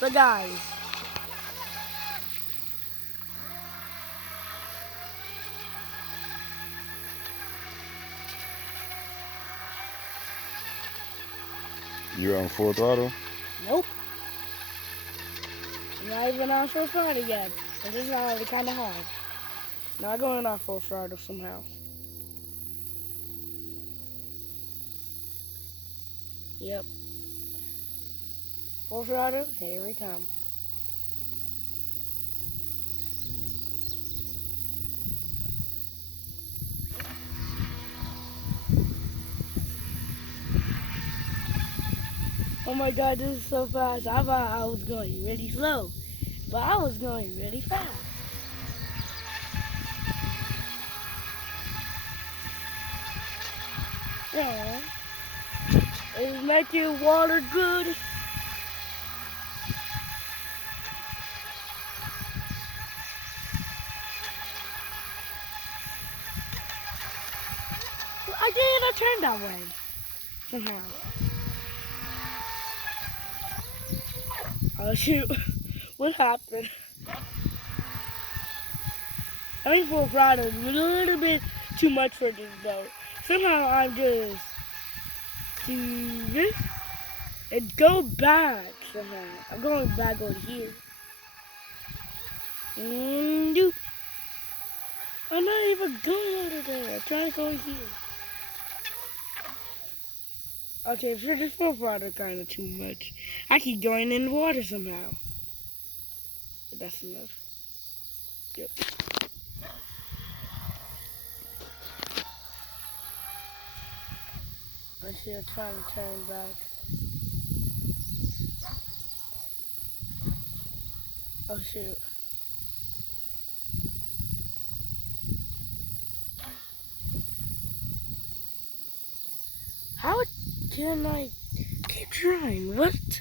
So guys, You're on full throttle? nope. I'm not even on full throttle yet. And this is already kind of hard. Not going on full throttle somehow. Yep. Full throttle, here we come. Oh my god, this is so fast. I thought I was going really slow, but I was going really fast. Yeah. Is making water good? I didn't turn that way. Somehow. Oh shoot. What happened? I think full throttle is a little bit too much for this boat. Somehow I'm just do this and go back somehow. I'm going back over here. And do. I'm not even going over there. I'm trying to go here. Okay, so this full throttle kind of too much. I keep going in the water somehow. But that's enough. Yep. I'm still trying to turn back. Oh shoot. How can I keep trying? What?